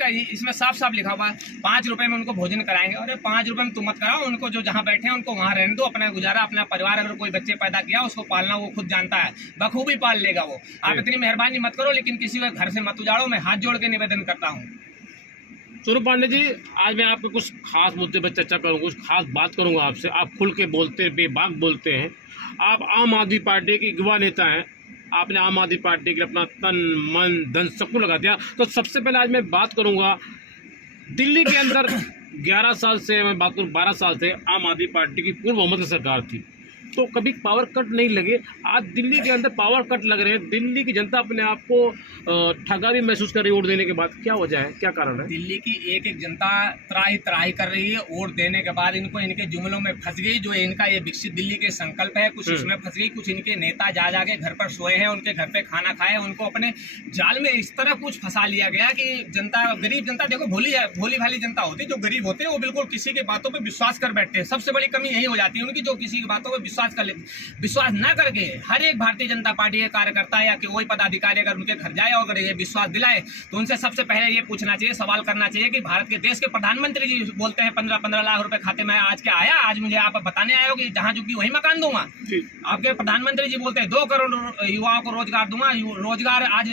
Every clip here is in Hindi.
इसमें साफ साफ लिखा हुआ है 5 रुपए में उनको भोजन कराएंगे। और 5 रुपए में तुम मत कराओ, उनको जो जहाँ बैठे हैं उनको वहाँ रहने दो, अपना गुजारा, अपना परिवार, अगर कोई बच्चे पैदा किया उसको पालना वो खुद जानता है, बखूबी पाल लेगा वो। आप इतनी मेहरबानी मत करो, लेकिन किसी के घर से मत उजाड़ो। मैं हाथ जोड़ के निवेदन करता हूँ। सोनू पांडे जी, आज मैं आपके कुछ खास मुद्दे पर चर्चा करूँगा, कुछ खास बात करूँगा आपसे। आप खुल के बोलते, बेबाक बोलते हैं। आप आम आदमी पार्टी के युवा नेता हैं, आपने आम आदमी पार्टी के लिए अपना तन मन धन सब कुछ लगा दिया। तो सबसे पहले आज मैं बात करूँगा, दिल्ली के अंदर 11 साल से, मैं बात करूँ 12 साल से आम आदमी पार्टी की पूर्ण बहुमत की सरकार थी, तो कभी पावर कट नहीं लगे। आज दिल्ली के अंदर पावर कट लग रहे हैं। दिल्ली की जनता अपने आप को ठगा भी महसूस कर रही है वोट देने के बाद। क्या वजह है, क्या कारण है? दिल्ली की एक एक जनता त्राही कर रही है वोट देने के बाद। इनको इनके जुमलों में फंस गई, जो इनका ये विकसित दिल्ली के संकल्प है, कुछ उसमें फंस गई। कुछ इनके नेता जा जाके घर पर सोए हैं, उनके घर पे खाना खाए, उनको अपने जाल में इस तरह कुछ फंसा लिया गया कि जनता, गरीब जनता, देखो भोली भाली जनता होती है। जो गरीब होते हैं वो बिल्कुल किसी की बातों पर विश्वास कर बैठते हैं। सबसे बड़ी कमी यही हो जाती है उनकी, जो किसी की बातों पर विश्वास न करके हर एक भारतीय जनता पार्टी के कार्यकर्ता या कोई पदाधिकारी अगर उनके घर जाए और ये विश्वास दिलाए, तो उनसे सबसे पहले ये पूछना चाहिए, सवाल करना चाहिए कि भारत के देश के प्रधानमंत्री जी बोलते हैं 15-15 लाख रुपए खाते में आज क्या आया, आज मुझे आप बताने आए हो कि जहां झुकी वही मकान दूंगा। आपके प्रधानमंत्री जी बोलते हैं 2 करोड़ युवाओं को रोजगार दूंगा। रोजगार, आज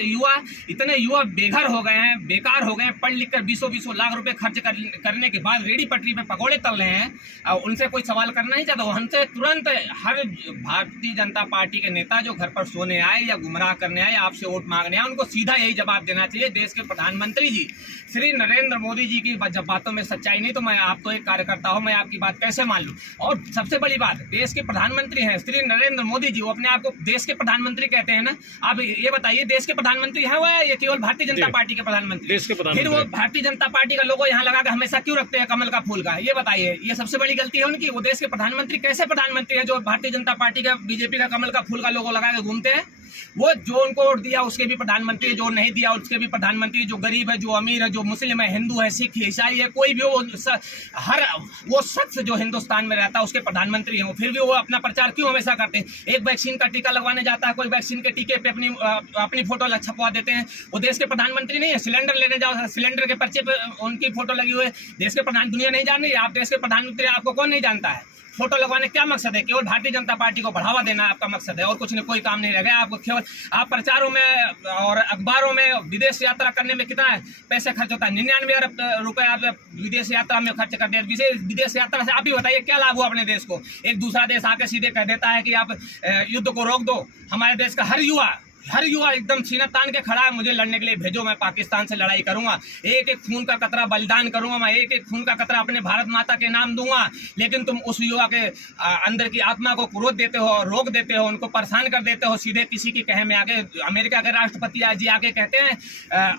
इतने युवा बेघर हो गए हैं, बेकार हो गए हैं, पढ़ लिख कर 20 लाख रुपए खर्च करने के बाद रेडी पटरी पे पकौड़े तल रहे हैं। उनसे कोई सवाल करना नहीं चाहता। हमसे तुरंत हर भारतीय जनता पार्टी के नेता जो घर पर सोने आए या गुमराह करने आए, आपसे वोट मांगने आए, उनको सीधा यही जवाब देना चाहिए। देश के प्रधानमंत्री जी श्री नरेंद्र मोदी जी की जब बातों में सच्चाई नहीं, तो मैं आप तो एक कार्यकर्ता हूं, मैं आपकी बात कैसे मान लूं। और सबसे बड़ी बात, देश के प्रधानमंत्री हैं श्री नरेंद्र मोदी जी, वो अपने आप को देश के प्रधानमंत्री कहते हैं ना। आप ये बताइए, देश के प्रधानमंत्री है वो, ये केवल भारतीय जनता पार्टी के प्रधानमंत्री? फिर वो भारतीय जनता पार्टी का लोगो यहाँ लगा कर हमेशा क्यों रखते हैं, कमल का फूल का? ये बताइए, ये सबसे बड़ी गलती है उनकी। वो देश के प्रधानमंत्री कैसे प्रधानमंत्री है जो भारतीय जनता पार्टी का, बीजेपी का कमल का फूल का लोगो लगा के घूमते हैं? वो जो उनको वोट दिया उसके भी प्रधानमंत्री, जो नहीं दिया उसके भी प्रधानमंत्री, जो गरीब है, जो अमीर है, जो मुस्लिम है, हिंदू है, सिख है, ईसाई है, कोई भी वो शख्स जो हिंदुस्तान में रहता है उसके प्रधानमंत्री हैं। फिर भी वो अपना प्रचार क्यों हमेशा करते हैं? एक वैक्सीन का टीका लगवाने जाता है, कोई वैक्सीन के टीके पे अपनी फोटो छपवा देते हैं। वो देश के प्रधानमंत्री नहीं है। सिलेंडर लेने जाओ, सिलेंडर के पर्चे पे उनकी फोटो लगी हुई है। देश के प्रधान, दुनिया नहीं जान रही है, आप देश के प्रधानमंत्री, आपको कौन नहीं जानता है? फोटो लगवाने क्या मकसद है? केवल भारतीय जनता पार्टी को बढ़ावा देना आपका मकसद है, और कुछ नहीं, कोई काम नहीं रह गया आपको। केवल आप प्रचारों में और अखबारों में विदेश यात्रा करने में कितना पैसे खर्च होता है? 99 अरब रुपए आप विदेश यात्रा में खर्च करते हैं। विदेश यात्रा से आप ही बताइए क्या लाभ हुआ अपने देश को? एक दूसरा देश आके सीधे कह देता है कि आप युद्ध को रोक दो। हमारे देश का हर युवा एकदम सीना तान के खड़ा है, मुझे लड़ने के लिए भेजो, मैं पाकिस्तान से लड़ाई करूंगा, एक एक खून का कतरा बलिदान करूंगा, मैं एक एक खून का कतरा अपने भारत माता के नाम दूंगा। लेकिन तुम उस युवा के अंदर की आत्मा को क्रोध देते हो, रोक देते हो, उनको परेशान कर देते हो। सीधे किसी की कहे में आके अमेरिका के राष्ट्रपति जी आके कहते हैं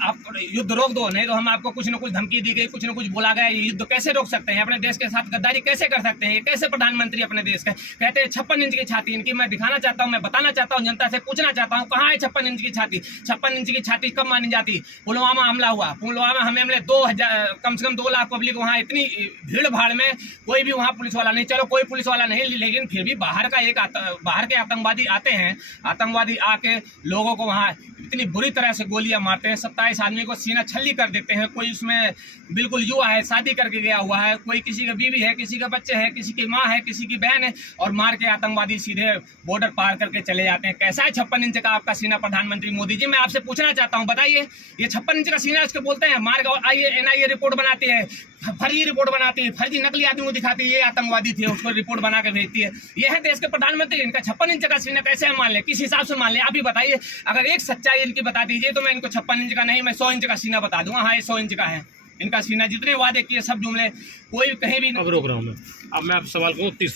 आप युद्ध रोक दो, नहीं तो हम आपको कुछ न कुछ धमकी दी गई, कुछ न कुछ बोला गया। युद्ध कैसे रोक सकते हैं? अपने देश के साथ गद्दारी कैसे कर सकते हैं? ये कैसे प्रधानमंत्री अपने देश के? कहते हैं 56 इंच की छाती इनकी। मैं दिखाना चाहता हूँ, मैं बताना चाहता हूँ, जनता से पूछना चाहता हूँ, कहाँ है 56 इंच की छाती? 56 इंच की छाती कब मानी जाती? पुलवामा हमला हुआ, पुलवामा हमले 2000, कम से कम 2 लाख पब्लिक वहाँ, इतनी भीड़ भाड़ में कोई भी वहाँ पुलिस वाला नहीं। चलो कोई पुलिस वाला नहीं, लेकिन फिर भी बाहर के आतंकवादी आते हैं, आतंकवादी आके लोगों को वहाँ इतनी बुरी तरह से गोलियां मारते हैं। 27 आदमी को सीना छल्ली कर देते हैं। कोई उसमें बिल्कुल युवा है, शादी करके गया हुआ है, कोई किसी का बीवी है, किसी का बच्चे है, किसी की माँ है, किसी की बहन है, और मार के आतंकवादी सीधे बॉर्डर पार करके चले जाते हैं। कैसा है 56 इंच का आपका सीना प्रधानमंत्री मोदी जी? मैं आपसे पूछना चाहता हूँ, बताइए, ये 56 इंच का सीना इसको बोलते हैं? मार के आइए, NIA रिपोर्ट बनाती है, फर्जी रिपोर्ट बनाती है, फर्जी नकली आदमी को दिखाती है ये आतंकवादी थे, उसको रिपोर्ट बना के भेजती है। ये है देश के प्रधानमंत्री। इनका 56 इंच का सीना कैसे हम मान ले? किस हिसाब से मान ले? आप ही बताइए। अगर एक सच्चाई इनकी बता दीजिए तो मैं इनको 56 इंच का नहीं, मैं 100 इंच का सीना बता दूंगा। हाँ, ये 100 इंच का है इनका सीना। जितने वादे किए सब जुमले, कोई कहीं भी। अब रोक रहा हूँ मैं। अब मैं आप सवाल करूँ तीसरा।